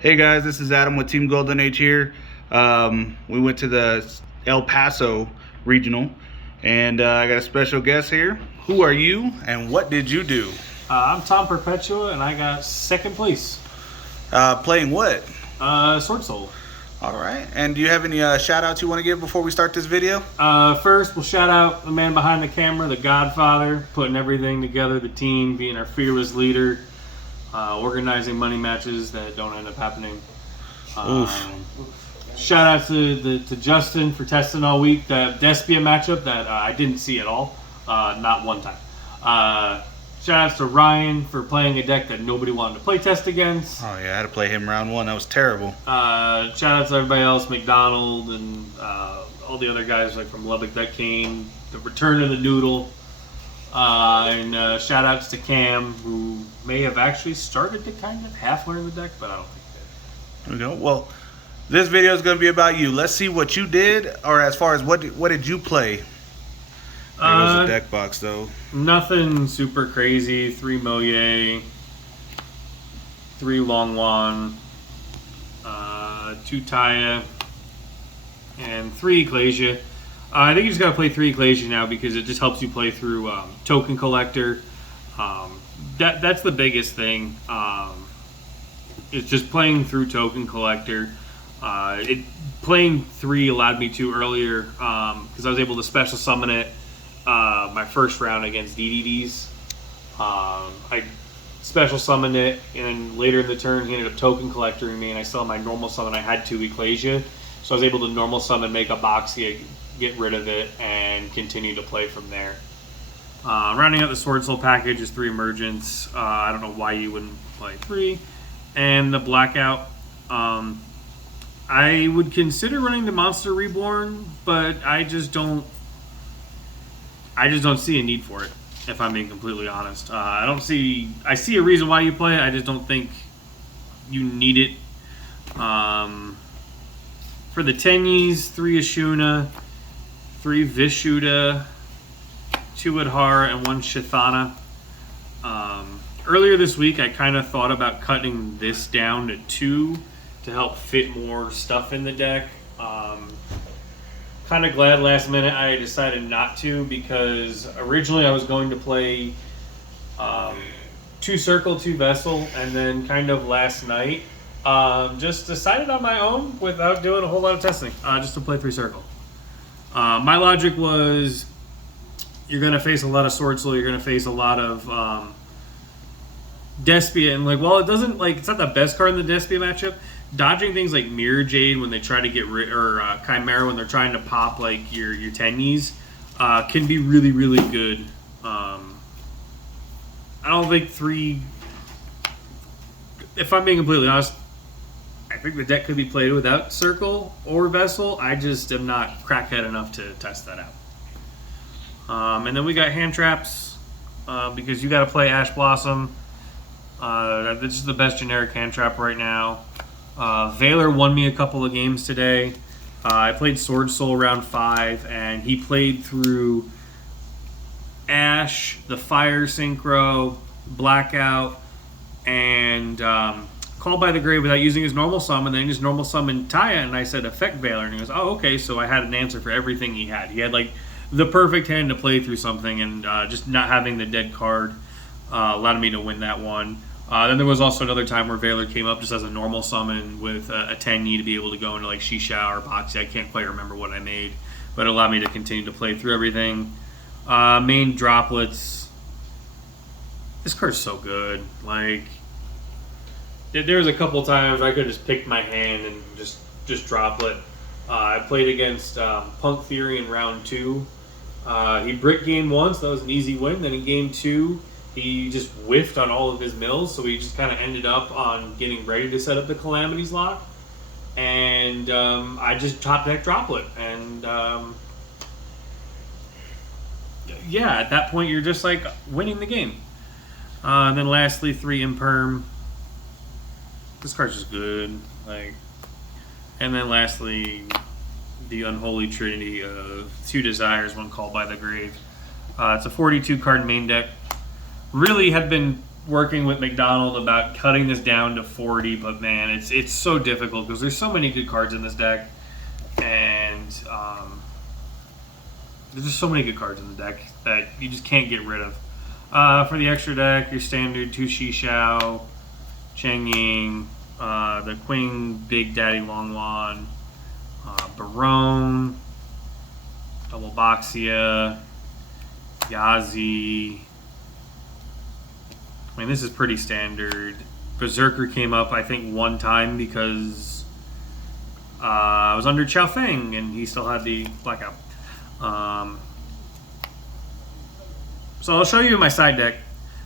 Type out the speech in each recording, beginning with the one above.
Hey guys, this is Adam with Team Golden Age here. We went to the El Paso regional, and I got a special guest here. Who are you, and what did you do? I'm Tom Perpetua, and I got second place. Playing what? Swordsoul. All right. And do you have any shout outs you want to give before we start this video? First, we'll shout out the man behind the camera, the Godfather, putting everything together, the team, being our fearless leader, organizing money matches that don't end up happening. Shout out to Justin for testing all week. The Despia matchup that I didn't see at all, not one time. Shout outs to Ryan for playing a deck that nobody wanted to play test against. Oh yeah, I had to play him round one. That was terrible. Shout out to everybody else, McDonald and all the other guys like from Lubbock that came. The return of the noodle. And shout outs to Cam, who may have actually started to kind of half learn the deck, but I don't think he did. There we go. Well, this video is going to be about you. Let's see what you did, or as far as what did you play? There goes the deck box, though. Nothing super crazy. 3 Moye, 3 Longwan, 2 Taya, and 3 Ecclesia. I think you just got to play 3 Ecclesia now because it just helps you play through Token Collector. That's the biggest thing. It's just playing through Token Collector. Playing 3 allowed me to earlier because I was able to special summon it my first round against DDDs. I special summoned it, and later in the turn he ended up Token Collectoring me, and I still had my normal summon. I had 2 Ecclesia, so I was able to normal summon, make a Boxia, get rid of it, and continue to play from there. Rounding out the Swordsoul package is 3 Emergence. I don't know why you wouldn't play 3. And the Blackout. I would consider running the Monster Reborn, but I just don't see a need for it, if I'm being completely honest. I see a reason why you play it. I just don't think you need it. For the Tenyis, 3 Ashuna, 3 Vishuddha, 2 Adhara, and 1 Shithana. Earlier this week, I kind of thought about cutting this down to 2 to help fit more stuff in the deck. Kind of glad last minute I decided not to, because originally I was going to play 2 Circle, 2 Vessel, and then kind of last night just decided on my own without doing a whole lot of testing just to play 3 Circle. My logic was you're going to face a lot of Swordsoul, you're going to face a lot of Despia, and it doesn't, it's not the best card in the Despia matchup. Dodging things like Mirror Jade when they try to get rid, or Chimera when they're trying to pop your Tenyis can be really, really good. I don't think 3, if I'm being completely honest, I think the deck could be played without Circle or Vessel. I just am not crackhead enough to test that out. And then we got hand traps because you got to play Ash Blossom. This is the best generic hand trap right now. Valor won me a couple of games today. I played Swordsoul round 5, and he played through Ash, the Fire Synchro, Blackout, and Called by the Grave without using his normal summon. Then he just normal summoned Taya, and I said Effect Valor, and he goes, oh, okay, so I had an answer for everything he had. He had the perfect hand to play through something, and just not having the dead card allowed me to win that one. Then there was also another time where Valor came up just as a normal summon with a Tenyi to be able to go into Shisha or Boxy. I can't quite remember what I made, but it allowed me to continue to play through everything. Main Droplets. This card's so good. There was a couple times I could have just picked my hand and just Droplet. I played against Punk Theory in round 2. He brick gamed once, that was an easy win. Then in game 2, he just whiffed on all of his mills, so he just kind of ended up on getting ready to set up the Calamities lock. And I just top deck Droplet. And yeah, at that point you're just winning the game. And then lastly, 3 Imperm. This card's just good. And then lastly, the Unholy Trinity of 2 Desires, 1 Called by the Grave. It's a 42 card main deck. Really had been working with McDonald about cutting this down to 40, but man, it's so difficult because there's so many good cards in this deck, and there's just so many good cards in the deck that you just can't get rid of. For the extra deck, your standard Tu Shi Xiao, Cheng Ying, the Queen Big Daddy Long Wan, Barone, Double Boxia, Yazi. I mean, this is pretty standard. Berserker came up, I think, one time because I was under Chao Feng and he still had the blackout. So I'll show you my side deck.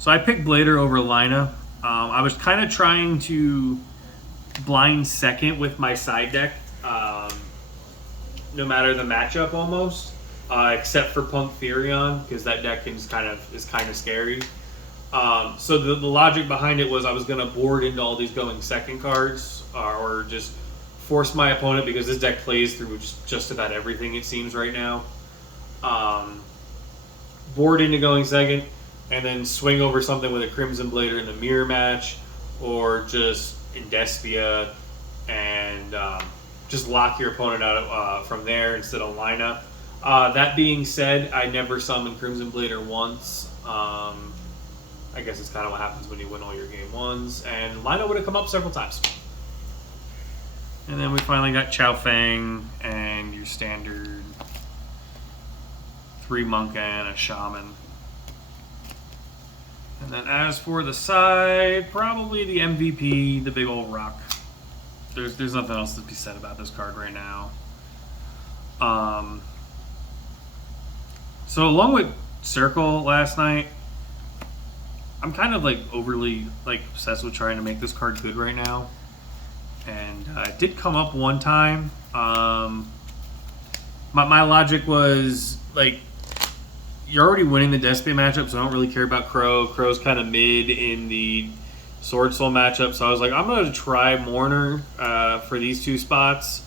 So I picked Blader over Lina. I was kind of trying to blind second with my side deck, no matter the matchup almost, except for Punk Furion, because that deck is kind of scary. So the logic behind it was I was going to board into all these going second cards, or just force my opponent, because this deck plays through just about everything it seems right now. Board into going second, and then swing over something with a Crimson Blader in the mirror match, or just in Despia, and just lock your opponent out from there instead of Lina. That being said, I never summoned Crimson Blader once. I guess it's kind of what happens when you win all your game ones, and Lina would have come up several times. And then we finally got Chao Feng and your standard 3 Monk and a Shaman. And then as for the side, probably the MVP, the big old rock. There's nothing else to be said about this card right now. So along with Circle last night, I'm kind of like overly obsessed with trying to make this card good right now. And it did come up one time. My logic was like, you're already winning the Despia matchup, so I don't really care about Crow. Crow's kind of mid in the Swordsoul matchup, so I was like, I'm going to try Mourner for these 2 spots,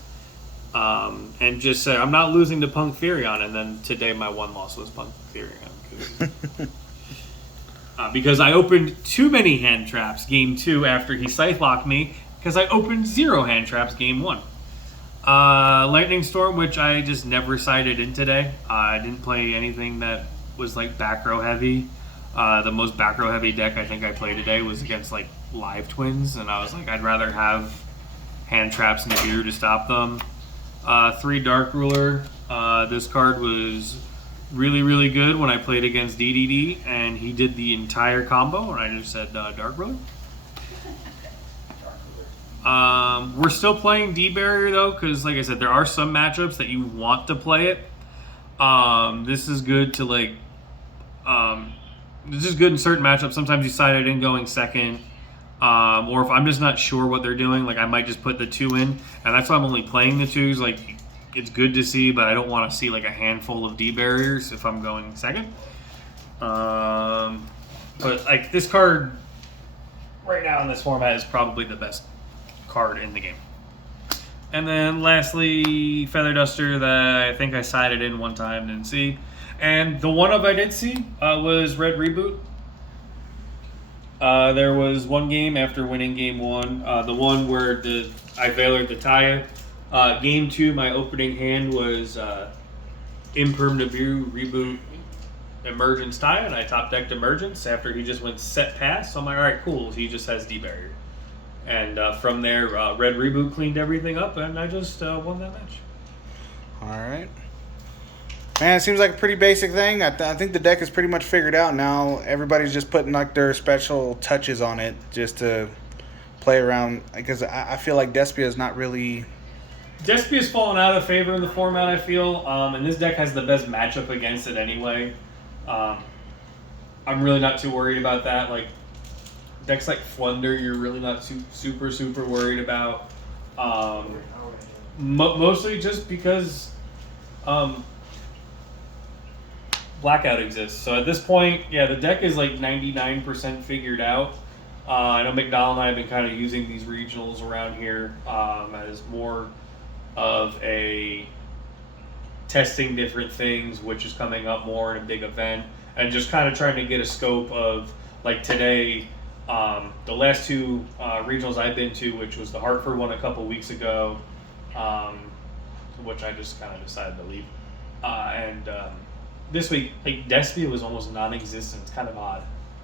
and just say I'm not losing to Punk Furion. And then today my one loss was Punk Furion. Because I opened too many hand traps game 2 after he Scythe Locked me, because I opened 0 hand traps game 1. Lightning Storm, which I just never sided in today. I didn't play anything that was like back row heavy. The most back row heavy deck I think I played today was against like Live Twins, and I was like, I'd rather have hand traps in the gear to stop them. 3 Dark Ruler. This card was really, really good when I played against DDD, and he did the entire combo, and I just said Dark Ruler. We're still playing D-Barrier though, because like I said, there are some matchups that you want to play it. This is good to like, this is good in certain matchups. Sometimes you side it in going second, or if I'm just not sure what they're doing, like I might just put the 2 in, and that's why I'm only playing the 2s. Like, it's good to see, but I don't want to see like a handful of D-Barriers if I'm going second. But like this card right now in this format is probably the best card in the game. And then lastly, Feather Duster, that I think I sided in one time, didn't see. And the one of I did see was Red Reboot. There was one game after winning game 1, the one where I Veilered the Taya. Game 2, my opening hand was Imperm Nibiru Reboot Emergence Taya, and I top decked Emergence after he just went set pass. So I'm like, alright, cool, he just has D-Barrier. And from there, Red Reboot cleaned everything up, and I just won that match. Alright. Man, it seems like a pretty basic thing. I think the deck is pretty much figured out now. Everybody's just putting like their special touches on it just to play around. Because I feel like Despia is not really... Despia's fallen out of favor in the format, I feel. And this deck has the best matchup against it anyway. I'm really not too worried about that. Like, decks like Flunder, you're really not super worried about. Mostly just because Blackout exists. So at this point, yeah, the deck is like 99% figured out. I know McDonald and I have been kind of using these regionals around here as more of a testing different things, which is coming up more in a big event, and just kind of trying to get a scope of, like today, The last two regionals I've been to, which was the Hartford one a couple weeks ago, which I just kind of decided to leave, and this week, like, Despia was almost non-existent. It's kind of odd.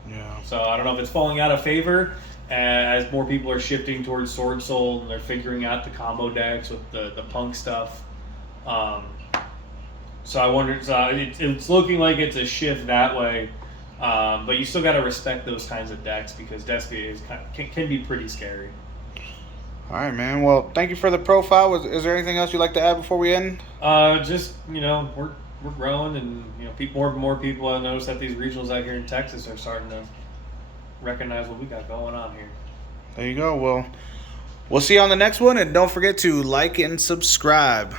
Yeah. So I don't know if it's falling out of favor as more people are shifting towards Sword Soul and they're figuring out the combo decks with the punk stuff. So I wonder. So it's looking like it's a shift that way, but you still got to respect those kinds of decks because Despia is can be pretty scary. All right, man. Well, thank you for the profile. Is there anything else you'd like to add before we end? Just we're growing, and more and more people have noticed that these regionals out here in Texas are starting to recognize what we got going on here. There you go. Well, we'll see you on the next one, and don't forget to like and subscribe.